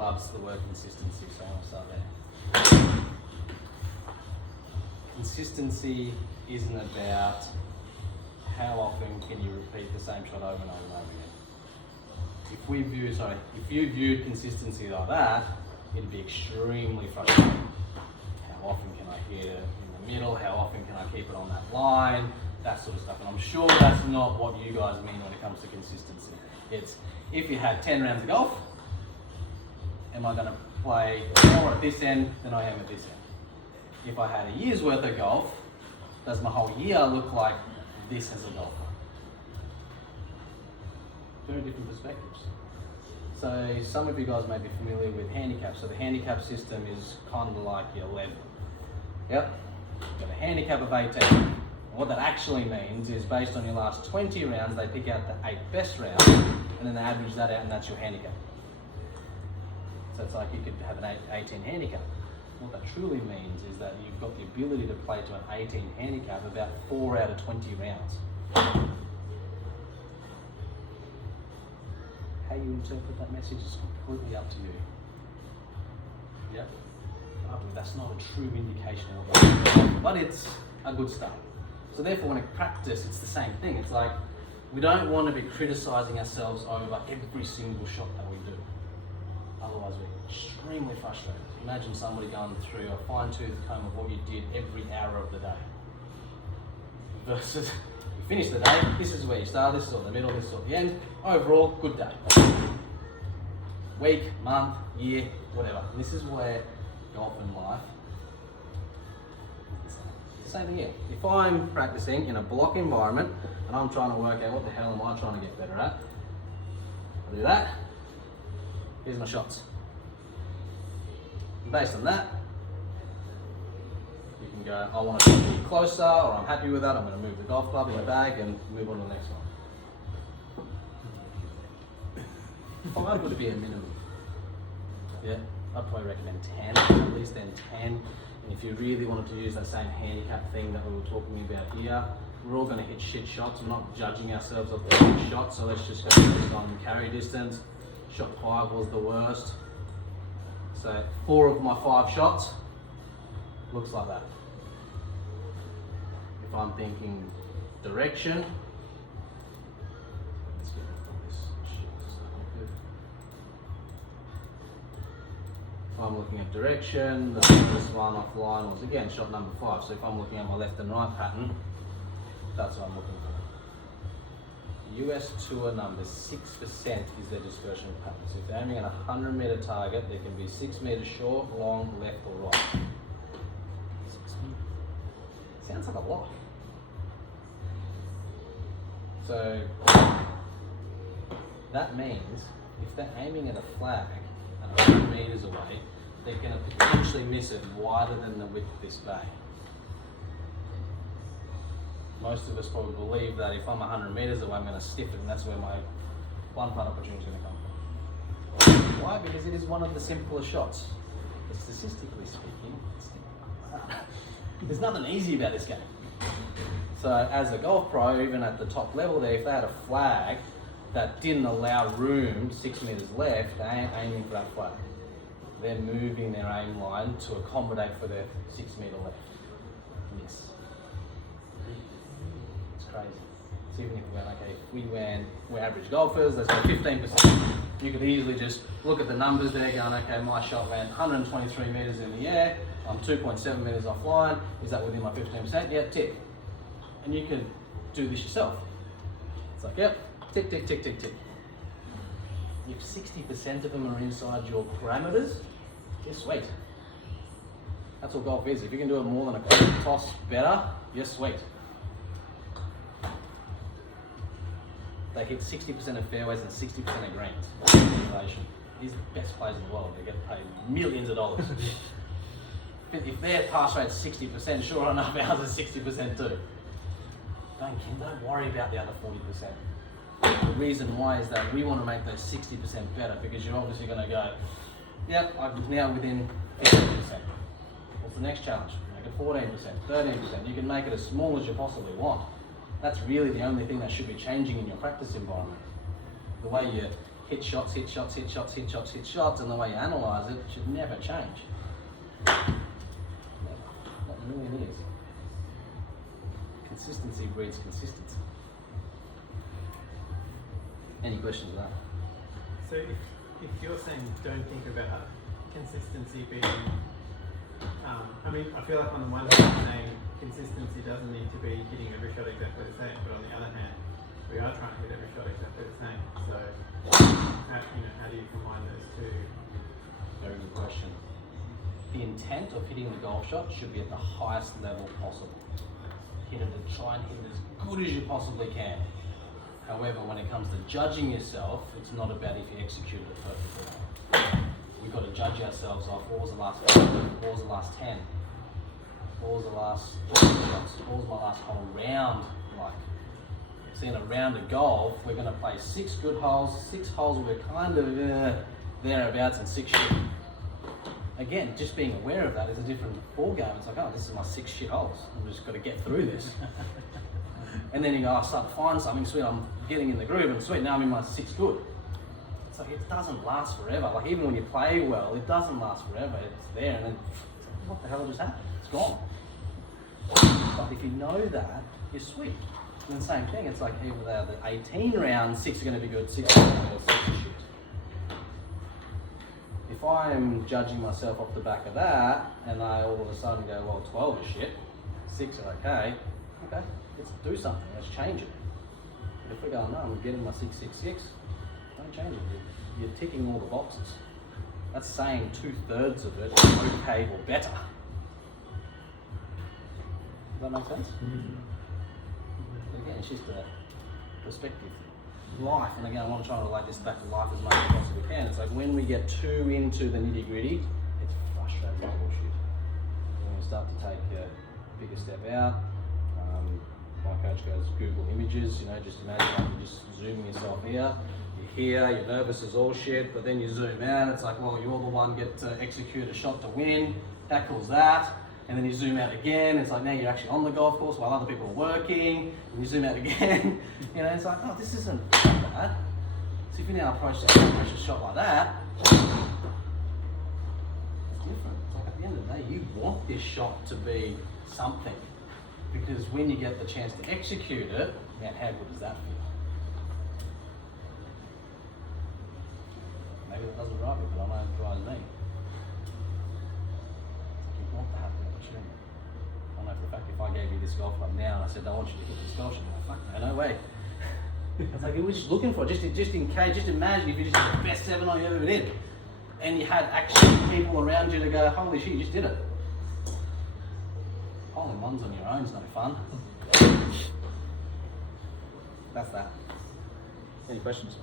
loves the word consistency, so I'll start there. Consistency isn't about how often can you repeat the same shot over and over and over again. If you viewed consistency like that, it'd be extremely frustrating. How often can I hit it in the middle? How often can I keep it on that line? That sort of stuff. And I'm sure that's not what you guys mean when it comes to consistency. It's, if you had 10 rounds of golf, am I going to play more at this end than I am at this end? If I had a year's worth of golf, does my whole year look like this as a golfer? Very different perspectives. So some of you guys may be familiar with handicap. So the handicap system is kind of like your level. Yep, you've got a handicap of 18. And what that actually means is based on your last 20 rounds, they pick out the 8 best rounds and then they average that out and that's your handicap. So it's like you could have an 18 handicap. What that truly means is that you've got the ability to play to an 18 handicap about 4 out of 20 rounds. How you interpret that message is completely up to you. Yep. That's not a true indication of what that is, but it's a good start. So therefore, when I practice, it's the same thing. It's like we don't want to be criticizing ourselves over every single shot that we do. Otherwise, we're extremely frustrated. Imagine somebody going through a fine-tooth comb of what you did every hour of the day. Versus, you finish the day, this is where you start, this is at the middle, this is at the end. Overall, good day. Week, month, year, whatever. And this is where golf and life is the same thing here. If I'm practicing in a block environment and I'm trying to work out what the hell am I trying to get better at, I do that. Here's my shots. And based on that, you can go, I want to be closer, or I'm happy with that, I'm going to move the golf club in the bag and move on to the next one. 5 would be a minimum. Yeah, I'd probably recommend 10, at least then 10. And if you really wanted to use that same handicap thing that we were talking about here, we're all going to hit shit shots. We're not judging ourselves off the shit shots, so let's just go based on carry distance. Shot 5 was the worst. So 4 of my 5 shots looks like that. If I'm thinking direction, let's get rid of this shit. If I'm looking at direction, the first one offline was again shot number 5. So if I'm looking at my left and right pattern, that's what I'm looking for. US Tour numbers, 6% is their dispersion pattern. So if they're aiming at a 100-meter target, they can be 6 meters short, long, left or right. 6 meters. Sounds like a lot. So that means if they're aiming at a flag and 100 meters away, they're going to potentially miss it wider than the width of this bay. Most of us probably believe that if I'm 100 meters away, I'm going to stiff it, and that's where my one putt opportunity is going to come from. Why? Because it is one of the simpler shots. But statistically speaking, there's nothing easy about this game. So as a golf pro, even at the top level there, if they had a flag that didn't allow room 6 meters left, they ain't aiming for that flag. They're moving their aim line to accommodate for their 6 meter left. Miss. Crazy. So even if we went, okay, if we went, we're average golfers, let's go 15%. You could easily just look at the numbers there going, okay, my shot went 123 meters in the air, I'm 2.7 meters offline, is that within my 15%? Yeah, tick. And you can do this yourself. It's like, yep, tick, tick, tick, tick, tick. If 60% of them are inside your parameters, you're sweet. That's what golf is. If you can do it more than a quarter toss better, you're sweet. They hit 60% of fairways and 60% of greens. These are the best players in the world. They get paid millions of dollars. If their pass rate's 60%, sure enough, ours is 60% too. Don't worry about the other 40%. The reason why is that we want to make those 60% better, because you're obviously going to go, yep, I'm now within 50%. What's the next challenge? Make it 14%, 13%. You can make it as small as you possibly want. That's really the only thing that should be changing in your practice environment. The way you hit shots, hit shots, hit shots, hit shots, hit shots, and the way you analyse it should never change. Never. Not in a million years. Consistency breeds consistency. Any questions on that? So if you're saying don't think about consistency being, I mean, I feel like on the one hand saying consistency doesn't need to be hitting every shot exactly the same, but on the other hand, we are trying to hit every shot exactly the same. So, how do you combine those two? Very good question. The intent of hitting the golf shot should be at the highest level possible. Hit it and try and hit it as good as you possibly can. However, when it comes to judging yourself, it's not about if you execute it perfectly. We've got to judge ourselves off what was the last 5, what was the last 10, what was the last 20 shots, what was my last whole round like. See, in a round of golf, we're going to play 6 good holes, 6 holes where we're kind of thereabouts, and 6 shit. Again, just being aware of that is a different ball game. It's like, oh, this is my 6 shit holes. I've just got to get through this. And then you go, I start to find something sweet. I'm getting in the groove, and sweet, now I'm in my 6 good. It's like, it doesn't last forever. Like, even when you play well, it doesn't last forever. It's there, and then what the hell just happened? It's gone. But if you know that, you're sweet. And the same thing, it's like even the 18 rounds, 6 are going to be good, 6 are going to be good, 6 are shit. If I'm judging myself off the back of that, and I all of a sudden go, well, 12 is shit, 6 are okay, let's do something, let's change it. But if we go, no, I'm getting my 666, don't change it. You're ticking all the boxes. That's saying 2/3 of it is okay or better. Does that make sense? Mm-hmm. Again, it's just a perspective. Life, and again, I want to try and relate this back to life as much as I possibly can. It's like when we get too into the nitty gritty, it's frustrating bullshit. When we start to take a bigger step out, my coach goes, Google images, just imagine like you're just zooming yourself here, you're here, you're nervous as all shit, but then you zoom out, it's like, well, you're the one get to execute a shot to win, tackles that. And then you zoom out again, it's like now you're actually on the golf course while other people are working, and you zoom out again, it's like, oh, this isn't like that. So if you now approach a shot like that, it's different. It's like at the end of the day, you want this shot to be something. Because when you get the chance to execute it, man, how good does that feel? Maybe that doesn't drive you, but I know it drives me. Want to have the opportunity. I know for a fact if I gave you this golf club now and I said I want you to hit this golf shot, you're like, fuck no way. It's like, we're just looking for it, just in case, just imagine if you just did the best 7 you ever did. And you had actually people around you to go, holy shit, you just did it. Holding ones on your own is no fun. That's that. Any questions?